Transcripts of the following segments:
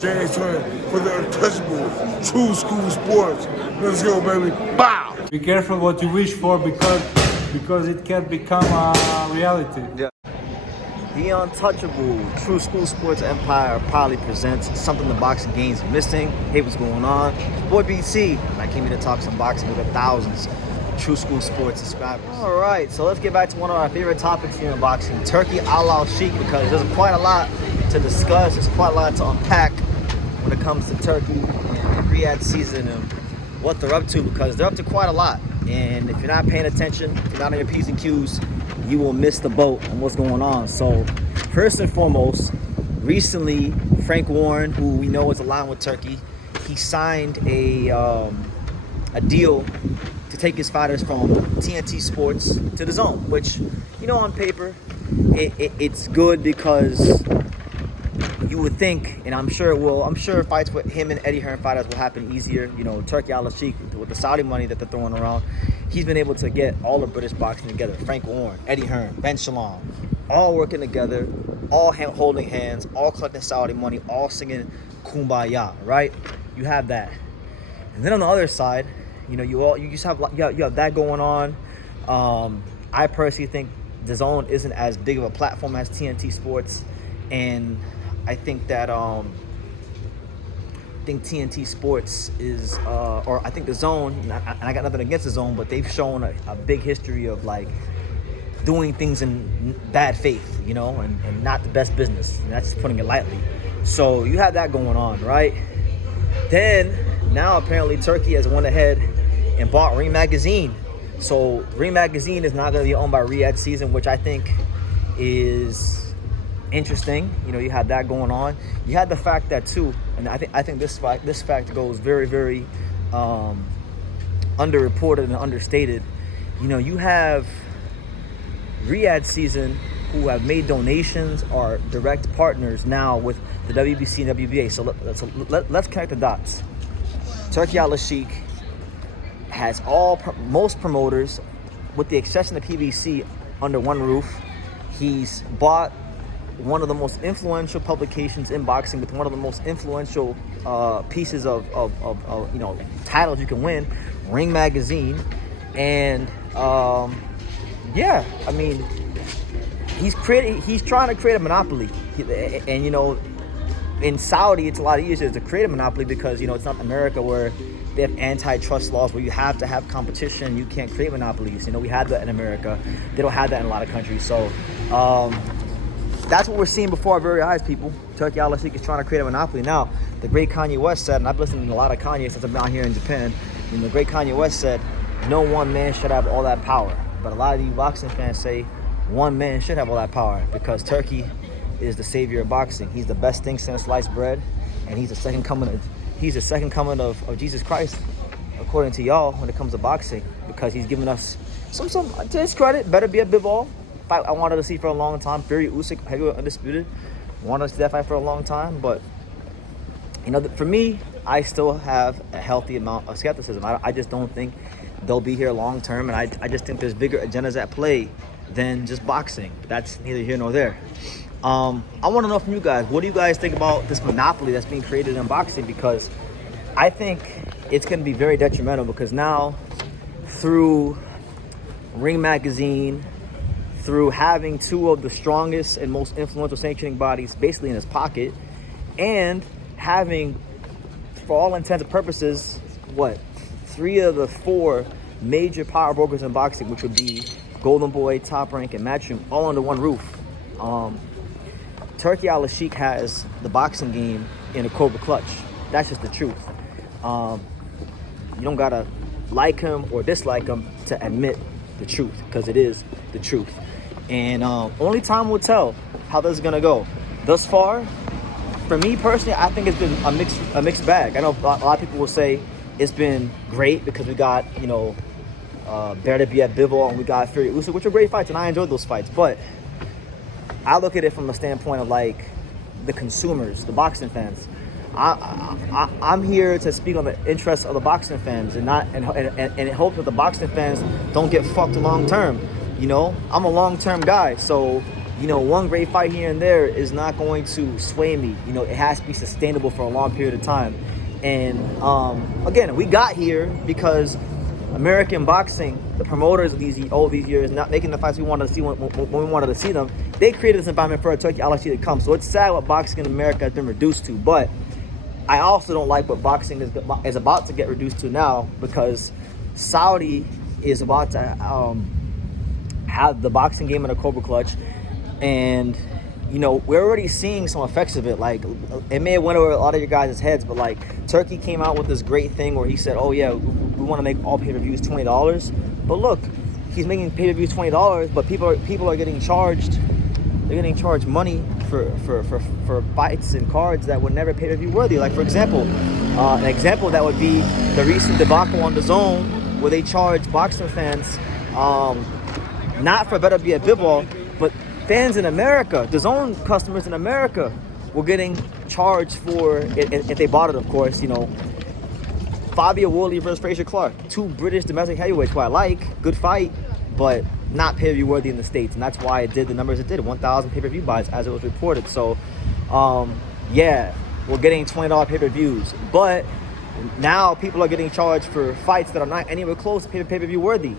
James Turner for the untouchable true school sports. Let's go, baby. Bow. Be careful what you wish for because it can become a reality. Yeah. The untouchable True School Sports Empire proudly presents something the boxing game's missing. Hey, what's going on? Boy BC, and I came here to talk some boxing with thousands of True School Sports subscribers. All right, so let's get back to one of our favorite topics here in boxing, Turki Alalshikh, because there's quite a lot to discuss. There's quite a lot to unpack when it comes to Turkey and Riyadh season and what they're up to, because they're up to quite a lot. And if you're not paying attention, if you're not on your P's and Q's, you will miss the boat on what's going on. So first and foremost, recently Frank Warren, who we know is aligned with Turkey, he signed a deal to take his fighters from TNT Sports to the Zone, which, you know, on paper it's good, because you would think, and I'm sure it will, I'm sure fights with him and Eddie Hearn fighters will happen easier. You know, Turki Alalshikh, with the Saudi money that they're throwing around, he's been able to get all the British boxing together. Frank Warren, Eddie Hearn, Ben Shalom, all working together, all holding hands, all collecting Saudi money, all singing Kumbaya, right? You have that. And then on the other side, you know, you just have that going on. I personally think the Zone isn't as big of a platform as TNT Sports, and I think that TNT Sports is, or I think the Zone, and I got nothing against the Zone, but they've shown a big history of like doing things in bad faith, you know, and not the best business. And that's just putting it lightly. So you have that going on, right? Then now apparently Turkey has went ahead and bought Ring Magazine. So Ring Magazine is not going to be owned by Riyadh Season, which I think is interesting. You know, you had that going on. You had the fact that too, and I think this fact goes very, very underreported and understated. You know, you have Riyadh Season, who have made donations, are direct partners now with the WBC and WBA. So let's connect the dots. Turki Alalshikh has most promoters, with the exception of PBC, under one roof. He's bought one of the most influential publications in boxing, with one of the most influential pieces of you know, titles you can win, Ring Magazine. And yeah, I mean, he's trying to create a monopoly. And you know, in Saudi it's a lot easier to create a monopoly, because, you know, it's not America where they have antitrust laws where you have to have competition. You can't create monopolies. You know, we had that in America. They don't have that in a lot of countries. So that's what we're seeing before our very eyes, people. Turki Alalshikh is trying to create a monopoly. Now, the great Kanye West said, and I've listened to a lot of Kanye since I've been out here in Japan, and the great Kanye West said, no one man should have all that power. But a lot of you boxing fans say one man should have all that power, because Turkey is the savior of boxing. He's the best thing since sliced bread, and he's the second coming of Jesus Christ, according to y'all, when it comes to boxing, because he's given us some to his credit, better be a Bivol fight I wanted to see for a long time. Fury Usyk, heavyweight undisputed, wanted to see that fight for a long time. But, you know, for me, I still have a healthy amount of skepticism. I just don't think they'll be here long term, and I just think there's bigger agendas at play than just boxing. That's neither here nor there. I want to know from you guys, what do you guys think about this monopoly that's being created in boxing? Because I think it's going to be very detrimental, because now through Ring Magazine, through having two of the strongest and most influential sanctioning bodies basically in his pocket, and having, for all intents and purposes, three of the four major power brokers in boxing, which would be Golden Boy, Top Rank, and Matchroom, all under one roof. Turki Alalshikh has the boxing game in a cobra clutch. That's just the truth. You don't gotta like him or dislike him to admit the truth, because it is the truth. And only time will tell how this is gonna go. Thus far, for me personally, I think it's been a mixed bag. I know a lot of people will say it's been great because we got, you know, Better Be at Bivol, and we got Fury Usyk, which are great fights, and I enjoyed those fights. But I look at it from the standpoint of like the consumers, the boxing fans. I'm here to speak on the interests of the boxing fans, and hope that the boxing fans don't get fucked long term. You know, I'm a long term guy, so one great fight here and there is not going to sway me. It has to be sustainable for a long period of time. And again, we got here because American boxing, the promoters of all these years, not making the fights we wanted to see when we wanted to see them, they created this environment for a Turki Alalshikh to come. So it's sad what boxing in America has been reduced to, but I also don't like what boxing is about to get reduced to now, because Saudi is about to have the boxing game in a Cobra Clutch, and we're already seeing some effects of it. Like, it may have went over a lot of your guys' heads, but like, Turkey came out with this great thing where he said, oh yeah, we want to make all pay-per-views $20. But look, he's making pay-per-views $20, but people are getting charged. They're getting charged money for fights and cards that were never pay-per-view worthy. Like, for example, an example that would be the recent debacle on DAZN, where they charged boxing fans, not for better be a bivol, but fans in America, DAZN customers in America, were getting charged for it if they bought it, of course. Fabio Woolley versus Fraser Clark, two British domestic heavyweights, who I like, good fight, but not pay-per-view worthy in the States, and that's why it did the numbers it did, 1,000 pay-per-view buys as it was reported. So, yeah, we're getting $20 pay-per-views, but now people are getting charged for fights that are not anywhere close to pay-per-view worthy,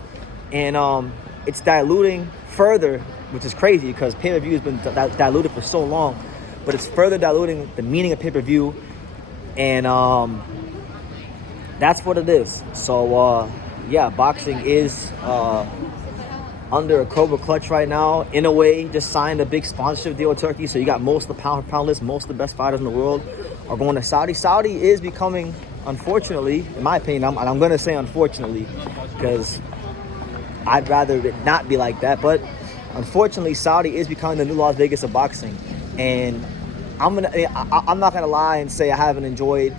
and it's diluting further, which is crazy because pay-per-view has been diluted for so long, but it's further diluting the meaning of pay-per-view, and that's what it is. So, yeah, boxing is under a Cobra Clutch right now. In a way, just signed a big sponsorship deal with Turkey, so you got most of the pound list, most of the best fighters in the world are going to Saudi. Saudi is becoming, unfortunately, in my opinion, I'm going to say unfortunately, because I'd rather it not be like that, but unfortunately, Saudi is becoming the new Las Vegas of boxing. And I'm not gonna lie and say I haven't enjoyed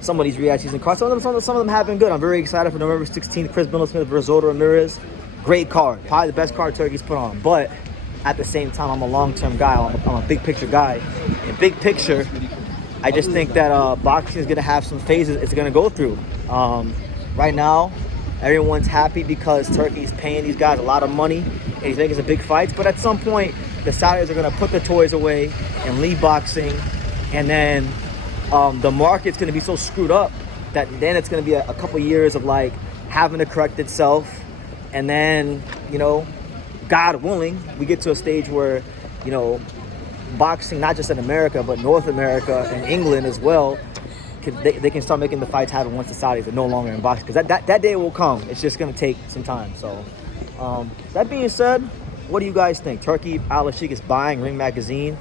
some of these react season cards. Some of them have been good. I'm very excited for November 16th, Chris Billsmith versus Zolder Ramirez. Great card, probably the best card Turkey's put on. But at the same time, I'm a long-term guy. I'm a big picture guy. In big picture, I just think that boxing is gonna have some phases it's gonna go through. Right now, everyone's happy because Turkey's paying these guys a lot of money and he's making some big fights. But at some point, the Saudis are going to put the toys away and leave boxing. And then the market's going to be so screwed up that then it's going to be a couple years of like having to correct itself. And then, God willing, we get to a stage where, boxing, not just in America, but North America and England as well, they can start making the fights happen once the Saudis are no longer in boxing, because that day will come. It's just going to take some time. So that being said, what do you guys think? Turki Alalshikh is buying Ring Magazine.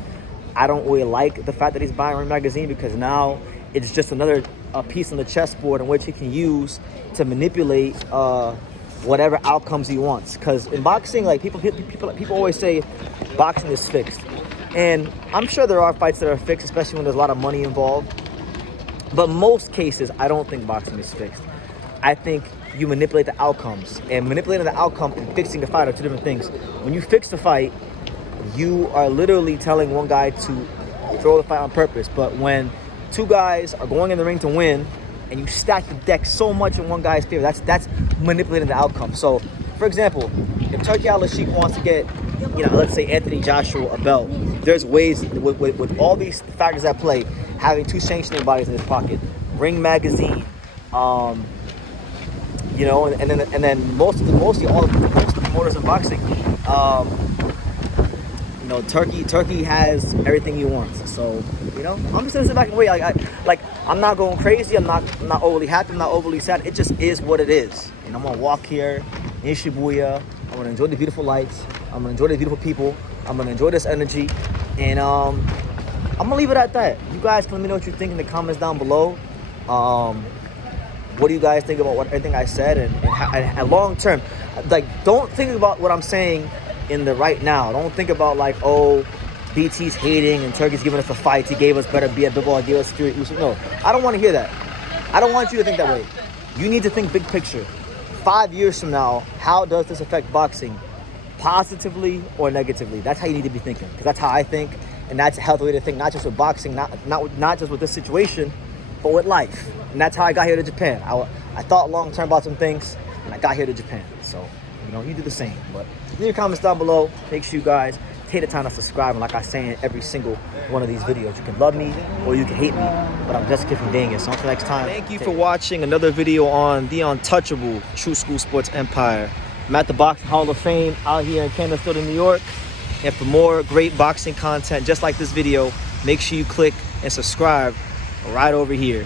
I don't really like the fact that he's buying Ring Magazine, because now it's just another piece on the chessboard in which he can use to manipulate whatever outcomes he wants. Because in boxing, like people always say boxing is fixed, and I'm sure there are fights that are fixed, especially when there's a lot of money involved. But most cases, I don't think boxing is fixed. I think you manipulate the outcomes. And manipulating the outcome and fixing a fight are two different things. When you fix the fight, you are literally telling one guy to throw the fight on purpose. But when two guys are going in the ring to win, and you stack the deck so much in one guy's favor, that's manipulating the outcome. So, for example, if Turki Alalshikh wants to get, let's say Anthony Joshua a belt, there's ways with all these factors at play, having two sanctioning bodies in his pocket, Ring Magazine, and then mostly most of the promoters in boxing, Turkey has everything he wants. So, I'm just gonna sit back and wait. I'm not going crazy. I'm not overly happy. I'm not overly sad. It just is what it is. And I'm gonna walk here in Shibuya. I'm gonna enjoy the beautiful lights. I'm gonna enjoy the beautiful people. I'm gonna enjoy this energy, and I'm gonna leave it at that. You guys can let me know what you think in the comments down below. What do you guys think about everything I said, and long term? Like, don't think about what I'm saying in the right now. Don't think about like, oh, BT's hating and Turkey's giving us a fight. He gave us better be at bivol. He gave us Fury. No, I don't want to hear that. I don't want you to think that way. You need to think big picture. 5 years from now, how does this affect boxing? Positively or negatively? That's how you need to be thinking, because that's how I think, and that's a healthy way to think, not just with boxing, not just with this situation, but with life. And that's how I got here to Japan. I thought long term about some things, and I got here to Japan. So, you do the same. But leave your comments down below. Make sure you guys take take the time to subscribe. And like I say in every single one of these videos, you can love me or you can hate me, but I'm just from Daniel. So until next time. Thank you for watching another video on the untouchable True School Sports Empire. I'm at the Boxing Hall of Fame out here in Canterbury, New York. And for more great boxing content just like this video, make sure you click and subscribe right over here.